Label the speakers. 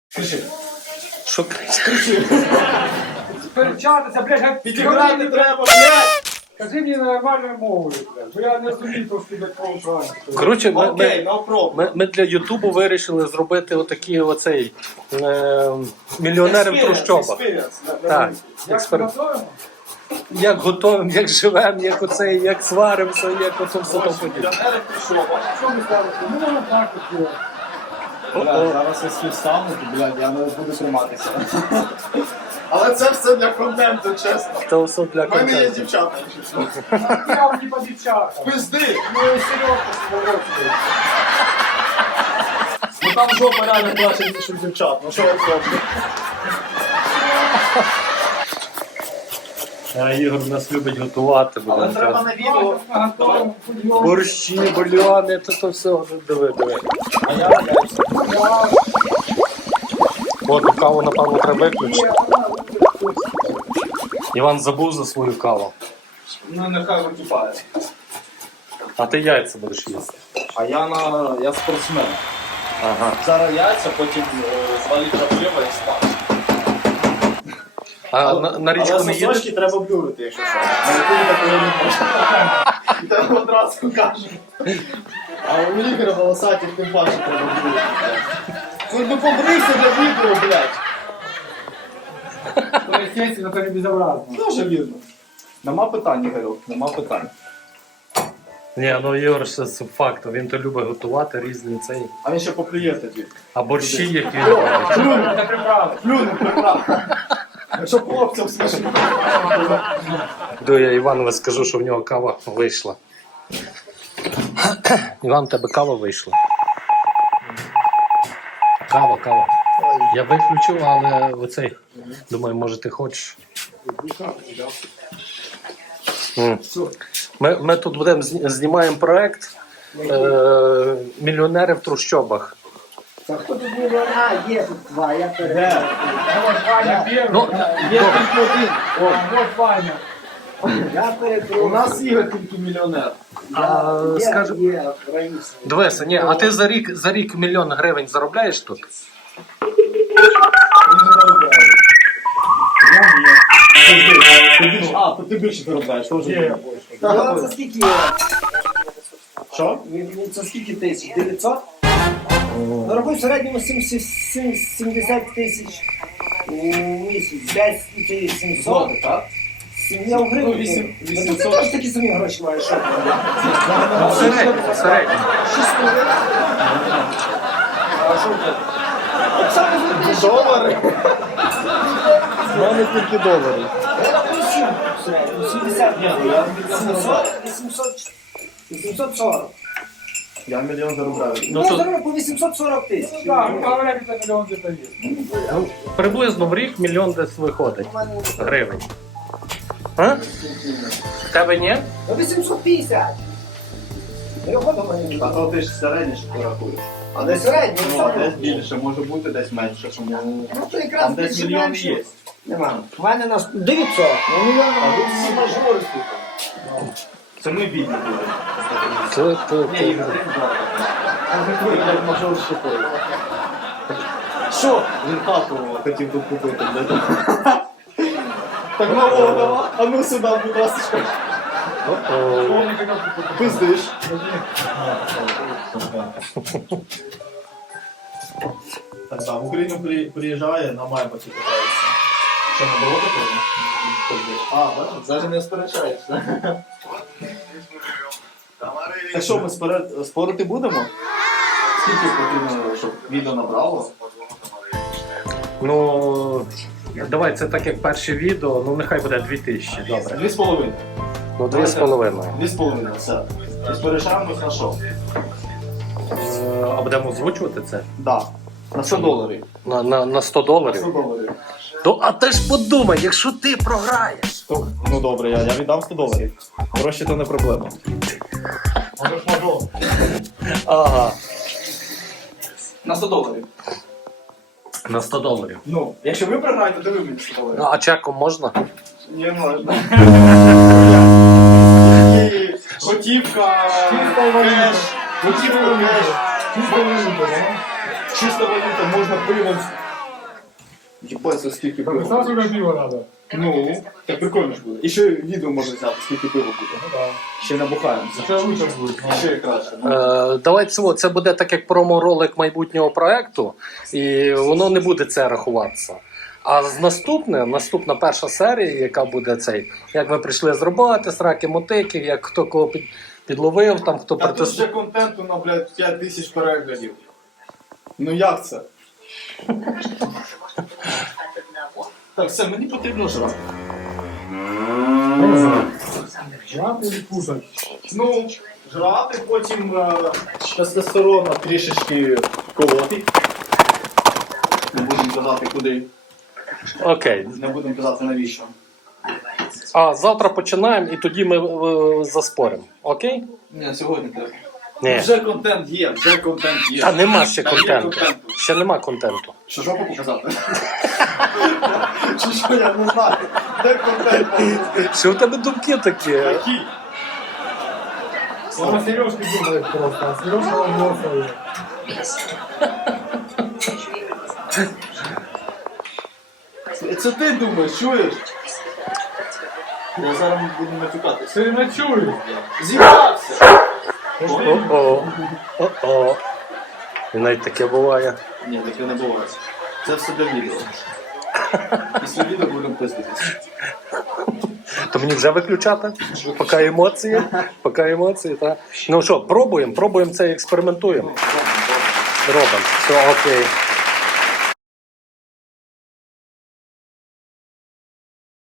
Speaker 1: Кричи.
Speaker 2: Що кричиш?
Speaker 3: Сперечатися, блядь,
Speaker 1: Підіграти треба, блядь!
Speaker 3: Кажи мені нормальною мовою, блядь, бо я не розумію трошки блядь, по-українськи.
Speaker 2: Коротше,
Speaker 1: Окей, no problem.
Speaker 2: ми для Ютубу вирішили зробити отакий оцей мільйонери в трущобах. Так,
Speaker 3: Готовимо?
Speaker 2: як готовим, як живемо, як оцей, як сваримося, як оце все то подібне.
Speaker 1: Мільйонери в трущобах.
Speaker 3: Що ви ставите? Ну, так от є.
Speaker 1: Блядь, зараз я свій стану, блядь, я не буду триматися. Але це все для контенту, чесно.
Speaker 2: Це все для
Speaker 1: У мене є
Speaker 2: контенту.
Speaker 1: дівчата, якщо що.
Speaker 3: Я вам не по дівчатам.
Speaker 1: Пизди!
Speaker 3: Ну, і серйозно, серйозно.
Speaker 1: Ну там жопа реально плаче більше дівчат, ну що я зроблю?
Speaker 2: Ігор нас любить готувати.
Speaker 1: Але треба на відео.
Speaker 3: Готовимо, подйом.
Speaker 2: Борщі, бульйони, то все. Диви.
Speaker 1: А я валяюся.
Speaker 2: О, ту каву, напевно, треба виключити. Іван забув за свою каву.
Speaker 1: Ну нехай википає.
Speaker 2: А ти яйця будеш їсти.
Speaker 1: А я спортсмен.
Speaker 2: Ага.
Speaker 1: Зараз яйця, потім звалить пива і спати.
Speaker 2: А на річку
Speaker 1: Але
Speaker 2: не їдеш?
Speaker 1: сосочки треба блюрити, якщо що. На Ютубі такого не можна. Та одразу кажу. А у Ігоря волосатих тим паче треба блюрити. Ну побрийся для відео, блядь.
Speaker 3: То, естественно, це не безобразно.
Speaker 1: Дуже вірно. Нема питань, Ігорю, нема питань.
Speaker 2: Ні, ну Ігор ще з фактом, він то любить готувати різні цей.
Speaker 1: А він ще поплює тоді.
Speaker 2: А борщі, які він робить.
Speaker 3: Це приправи.
Speaker 1: Плюну, приправ. Якщо хлопцям смішно.
Speaker 2: Йду я Іванові скажу, що в нього кава вийшла. Іван, в тебе кава вийшла. Кава. Я виключив, але оцей. Думаю, може ти хочеш. Ми тут будемо знімаємо проект «Мільйонери в трущобах».
Speaker 4: А хто тут був? А, є тут два, я перед.
Speaker 3: Вот Ваня первый.
Speaker 2: Ну,
Speaker 1: Є тільки один. О,
Speaker 3: Вот Ваня.
Speaker 4: Я перед.
Speaker 1: у нас Ігор тільки мільйонер.
Speaker 4: Є раніше.
Speaker 2: дивися, ні, а ти за рік 1 мільйон гривень заробляєш тут?
Speaker 1: А, то ти більше заробляєш, то вже.
Speaker 3: Є.
Speaker 4: Ну, це скільки є?
Speaker 1: Що?
Speaker 4: Це скільки тисяч? 900? Рахуй в середньому 70 тисяч у місяць. 5 і 700.
Speaker 1: Злоти, так?
Speaker 4: Я в гривні.
Speaker 1: Ну, 800.
Speaker 4: Ну, ти теж такі самі гроші маєш. що?
Speaker 2: В середньому.
Speaker 4: 6,5.
Speaker 1: А що в тебе?
Speaker 4: Оксана, зробиш?
Speaker 1: Долари? У мене тільки долари.
Speaker 4: Я рахую 7 в середньому. 70
Speaker 1: Ні, ну я
Speaker 4: 800, 840.
Speaker 1: Я мільйон заробляю.
Speaker 2: Ну,
Speaker 4: Я
Speaker 2: то,
Speaker 4: заробив по 840 тисяч.
Speaker 3: Да, ну говорят, это миллион где-то есть.
Speaker 2: ну, приблизно в рік мільйон десь виходить
Speaker 4: У мене
Speaker 2: гривень. А? В тебе ні?
Speaker 4: Ну, 850. Переходимо мені.
Speaker 1: А то ти ж середнє, що ти рахуєш.
Speaker 4: А десь середньо,
Speaker 1: Ну, а десь більше, може бути, десь менше. Тому
Speaker 4: Ну, то якраз
Speaker 1: там десь
Speaker 4: більше
Speaker 1: мільйон
Speaker 4: менше.
Speaker 1: є.
Speaker 4: Нема. У мене нас 900. Ну, мільйон.
Speaker 1: А ви всі мажори тут. Це ми бідні були. Ні, Ігор, ти не як мажор щитою. Що? Він хату хотів тут купити. блядь. Так мало давай. А ну сюди, будь ласка.
Speaker 2: О-о.
Speaker 1: Пиздиш. Так, в Україну приїжджає, на майбаці катається. Що, не було такого? А, бачиш, навіть не сперечаєшся. Так що, ми спорити будемо? Скільки потрібно, щоб відео набрало?
Speaker 2: Ну, давай, це так як перше відео, ну нехай буде 2000, добре.
Speaker 1: 2,5.
Speaker 2: Ну, 2,5.
Speaker 1: 2,5, все. І сперечаємось на що?
Speaker 2: А будемо озвучувати це?
Speaker 1: Да. На 100 доларів.
Speaker 2: На 100
Speaker 1: На
Speaker 2: доларів?
Speaker 1: 100 доларів.
Speaker 2: А ти ж подумай, якщо ти програєш.
Speaker 1: Ну добре, я віддам 100 доларів. Гроші то не проблема.
Speaker 3: Можешь мажор.
Speaker 2: Ага.
Speaker 1: На 100 доларів.
Speaker 2: На 100 доларів.
Speaker 1: Ну, якщо ви програєте, то ви мені 100 доларів.
Speaker 2: А чеком можна?
Speaker 1: Не можна. Готівка, кеш, готівка, кеш. Чиста валюта, можна пивом Їбать, це скільки
Speaker 3: Та
Speaker 1: пива.
Speaker 3: Сразу на пиво надо.
Speaker 1: Ну, так прикольно ж буде. І ще відео можна взяти, скільки пива буде.
Speaker 3: Ну да.
Speaker 1: Ще набухаємося.
Speaker 3: Це лучше буде.
Speaker 1: Ще краще.
Speaker 2: Давай це буде так як промо-ролик майбутнього проекту, і воно не буде це рахуватися. А наступна перша серія, яка буде цей, як ми прийшли з роботи, сраки мотиків, як хто кого підловив, там хто
Speaker 1: А тут
Speaker 2: притис...
Speaker 1: ще контенту на, блядь, 5 тисяч переглядів. Ну як це? Так, все, мені потрібно жрати.
Speaker 3: Жати і кусати.
Speaker 1: Ну, жрати, потім тестостерона трішечки колоти. Не будемо казати куди.
Speaker 2: Окей.
Speaker 1: Не будемо казати навіщо.
Speaker 2: А завтра починаємо і тоді ми заспоримо. Окей?
Speaker 1: Ні, сьогодні треба.
Speaker 2: Ні.
Speaker 1: Вже контент є, вже контент є.
Speaker 2: Та нема ще
Speaker 1: Та є
Speaker 2: контенту.
Speaker 1: контенту.
Speaker 2: Ще нема контенту.
Speaker 1: Що жопу показати? Чи що, я не знаю. Де контент?
Speaker 2: Що в тебе думки такі?
Speaker 1: Які?
Speaker 3: Вона Сережки думає просто, а Сережка голосує.
Speaker 1: Це ти думаєш, чуєш? Я зараз буду матюкатися.
Speaker 3: Ти не чуєш?
Speaker 1: Зібрався!
Speaker 2: О-о. О-о. І навіть таке буває.
Speaker 1: Ні, таке не буває. Це все для відео. Після відео будемо пиздитися.
Speaker 2: То мені вже виключати? Поки емоції, так. Ну що, пробуємо це і експериментуємо. Робимо. Все, окей.